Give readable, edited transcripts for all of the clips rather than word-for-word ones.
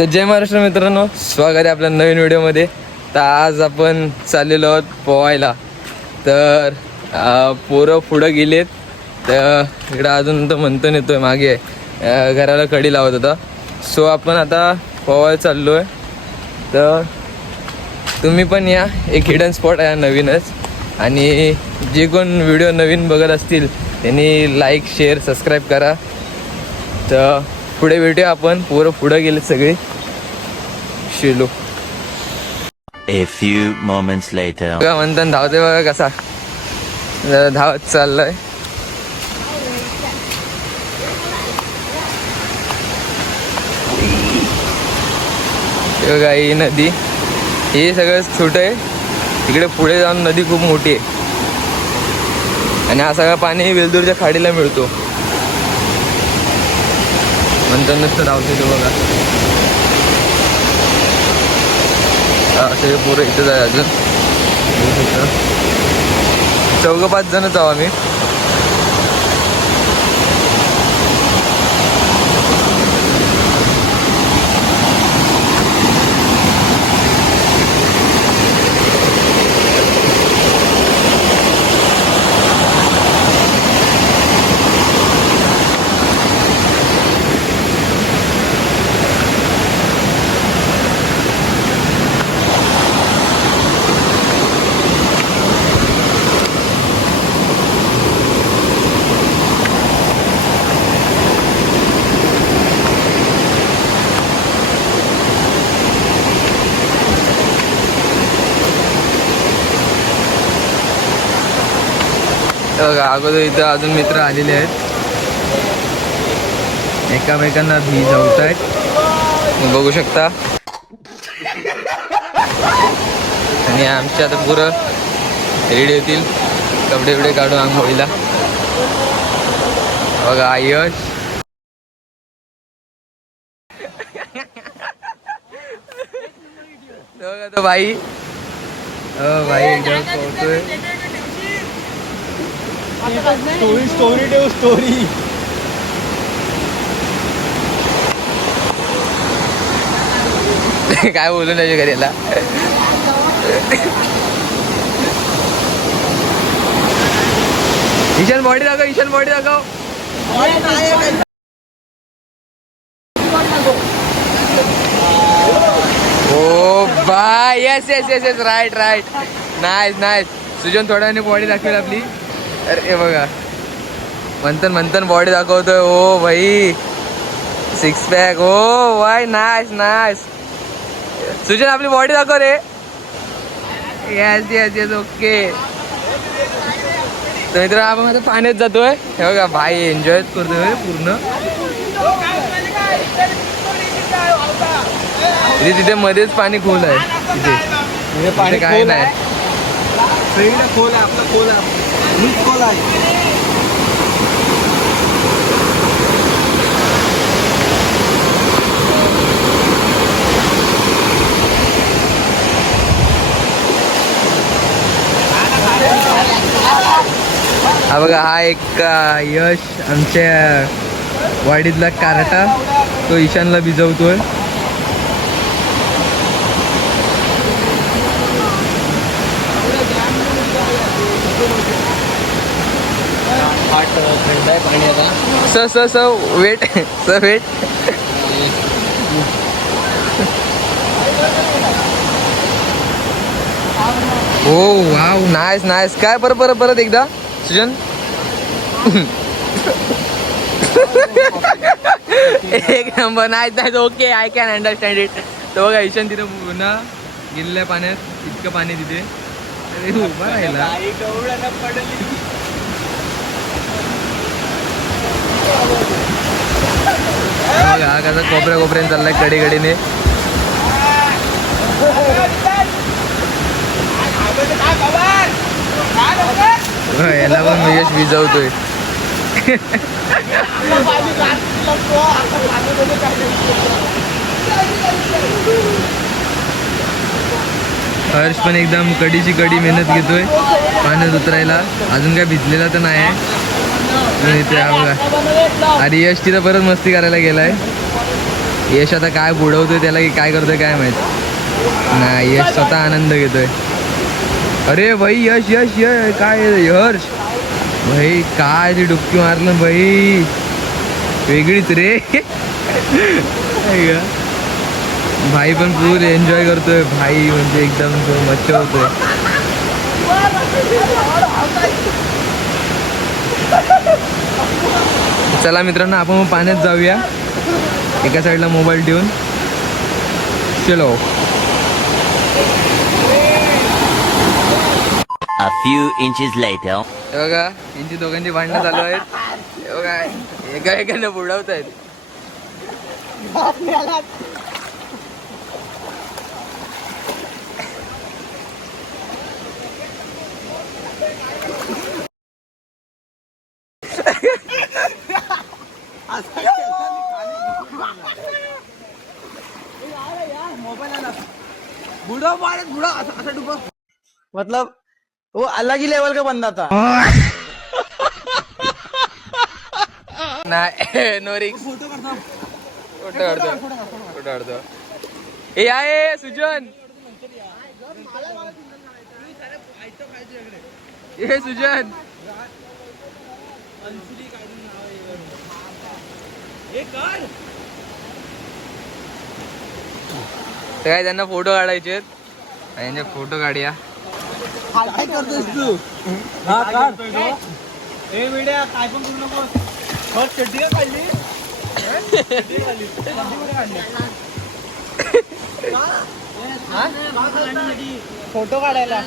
तर जय महाराष्ट्र मित्रांनो, स्वागत आहे आपल्या नवीन व्हिडिओमध्ये. तर आज आपण चाललेलो आहोत पोहायला. तर पोरं पुढं गेलेत. तर इकडं अजून तर म्हणतो नेतोय मागे घराला कडी लावत होता. सो आपण आता पोहायला चाललो आहे. तर तुम्ही पण या, एक हिडन स्पॉट आहे नवीनच. आणि जे कोण व्हिडिओ नवीन बघत असतील त्यांनी लाईक शेअर सबस्क्राईब करा. तर पुढे भेटूया आपण. पोरं पुढं गेले सगळे. शिलो A few moments later. बघा म्हणतात धावते बघा कसा धावत चाललाय. बघा ही नदी, हे सगळं छोटं आहे. तिकडे पुढे जाऊन नदी खूप मोठी आहे. आणि हा सगळं पाणी वेलदूरच्या खाडीला मिळतो. म्हणतात नुसतं धावते तो बघा. सगळे पोरं इथं जाय अजून 4-5 जणच आहो आम्ही. बघा अगोदर इथं अजून मित्र आलेले आहेत. एकामेकांना भिजवत आहेत, बघू शकता. आणि आमच्या आता पुरं रेडी होतील कपडे बिडे काढून आंघोळीला. बघा आयुष बघा तो बाई. बाई एकदम पोहतोय. स्टोरी ठेव स्टोरी. काय बोलू नाही घरी याला. ईशान बॉडी दाखव, ईशान बॉडी दाखव. Oh boy, yes yes yes yes, right right, nice nice. Sujan थोड्या वेळाने बॉडी दाखवेल आपली. अरे बघा मंथन बॉडी दाखवतोय. ओ भाई, 6 pack. Oh why, nice nice. Sujan आपली बॉडी दाखव रे. Yes yes yes, okay. तर मित्र आपण आता पाण्यात जातोय. हे बघा भाई एन्जॉय करतोय पूर्ण. तिथे मध्येच पाणी खोल आहे. तिथे पाणी काय नाही. खोल आहे आपला, खोल आहे, खोल आहे. हा बघा, हा एक यश आमच्या वाडीतला कार्टा, तो ईशानला भिजवतोय. पाणी आता स वेट वेट. ओ वाव, नाईस नाईस. काय परत एकदा सुजन. एक number, nice nice, okay, I can understand it. तर बघा ईशान तिथं पुन्हा गेलेल्या पाण्यात, इतकं पाणी तिथे. अरे उभा राहिला. हा कसा कोपऱ्याने चाललाय कडेने. याला पण यश भिजवतोय. हर्ष पण एकदम कडीची मेहनत घेतोय पाण्यात उतरायला. अजून काय भिजलेला तर नाही आहे. इथे बघा. आणि यश तिथं परत मस्ती करायला गेलाय. यश आता काय बुडवतोय त्याला की काय करतोय काय माहित. नाही यश स्वतः आनंद घेतोय. अरे भाई यश यश यश काय हर्ष भाई काय ती डुबकी मारलं भाई वेगळीच रे. भाई पण फुल एन्जॉय करतोय भाई म्हणजे एकदम तो मच्छा होतोय. चला मित्रांनो आपण मग पाण्यात जाऊया एका साईडला मोबाईल ठेवून. चलो. A few inches later. हे बघा यांची दोघांची भांडणं चालू आहेत. हे बघा एका एकाने बुडवत आहेत. बुढ़ा मारे बुढ़ा ऐसा डूबा मतलब वो अलग ही लेवल का बंदा था. नाही नो रिक्स. फोटो करता फोटो काढतो फोटो काढतो. ए आहे सुजन. ए सुजन तर काय त्यांना फोटो काढायचे आहेत. यांचे फोटो काढूया. काय करतोस तू? हा काढ. ए मीडिया काय पण करू नको. फक्त चड्डी काढली. फोटो काढायला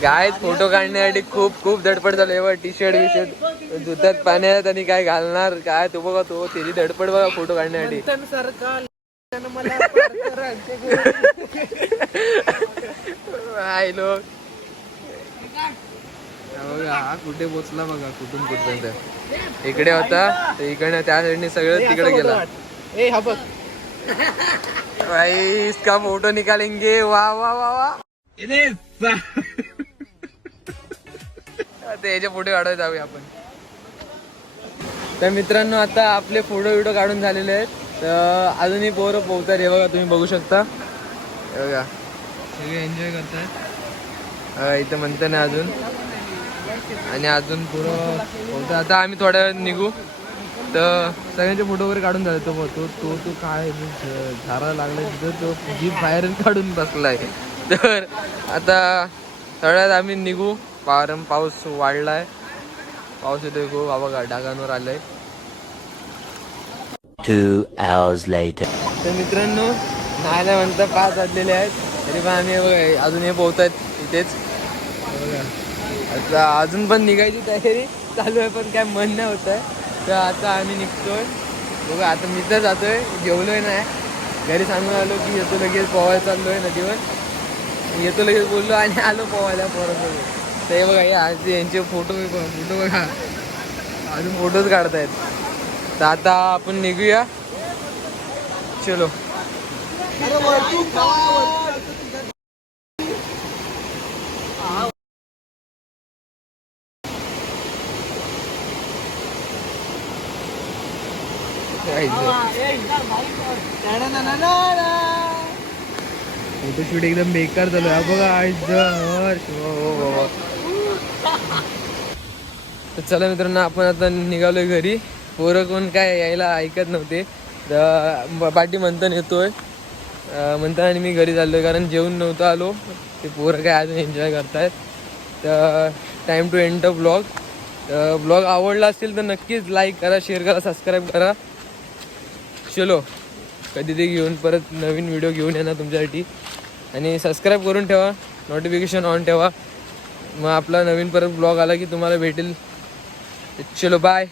गाय फोटो काढण्यासाठी खूप खूप धडपड चालू आहे. टी शर्ट बी शर्ट धुतात पाण्यात आणि काय घालणार काय तो बघा तो त्याची धडपड बघा फोटो काढण्यासाठी. हाय लोक बघा हा कुठे पोचला बघा कुठून कुठपर्यंत. इकडे होता तर इकडे त्या साईडने सगळं तिकडे गेला. ए हा बघ भाई इसका फोटो निकालेंगे. वा वा वा वा. आता याचे फोटो काढायला जाऊया आपण. तर मित्रांनो आता आपले फोटो विडो काढून झालेले आहेत. तर अजूनही पोरं पोहतात हे बघा तुम्ही बघू शकता. हे बघा सगळे एन्जॉय करतात इथं म्हणतं ना अजून. आणि अजून पुरं पोहतं. आता आम्ही थोड्या वेळात निघू. तर सगळ्यांचे फोटो वगैरे काढून झाले. तो तो तो तो काय झाडाला लागलाय तिथं तो जीप बाहेर काढून बसलाय. तर आता थोड्यात आम्ही निघू. पाऊस वाढलाय. पाऊस येतोय खूप. बाबा ढगांवर आलंय. 2 hours later. तर मित्रांनो नाहीला म्हणता 5 वाजलेले आहेत तरी पण आम्ही अजून हे पोहतात इथेच. बघा आता अजून पण निघायची तयारी चालू आहे पण काय मन नाही होत आहे. तर आता आम्ही निघतोय. बघा आता मी तर जातोय जेवलोय नाही. घरी सांगून आलो की येतो लगेच पोहायला चाललोय नदीवर. येतो लगेच बोललो आणि आलो पोहायला पोरांसोबत. तर हे बघा आज यांचे फोटो बघा अजून फोटोज काढतायत. तर आता आपण निघूया. चलो. फोटोशूट एकदम बेकार चालू आहे बघा. तर चला मित्रांनो आपण आता निघालोय घरी. पोरं कोण काय यायला ऐकत नव्हते. तर पाठी म्हणता येतोय म्हणता आणि मी घरी चाललोय कारण जेवून नव्हतं आलो. ते पोरं काय अजून एन्जॉय करतायत. तर time to end the blog. Blog आवडला असेल तर नक्कीच लाईक करा, शेअर करा, सबस्क्राईब करा. चलो कधी ते घेऊन परत नवीन व्हिडिओ घेऊन येणार तुमच्यासाठी. आणि सबस्क्राईब करून ठेवा. नोटिफिकेशन ऑन ठेवा. मग आपला नवीन परत ब्लॉग आला की तुम्हाला भेटेल. चलो बाय.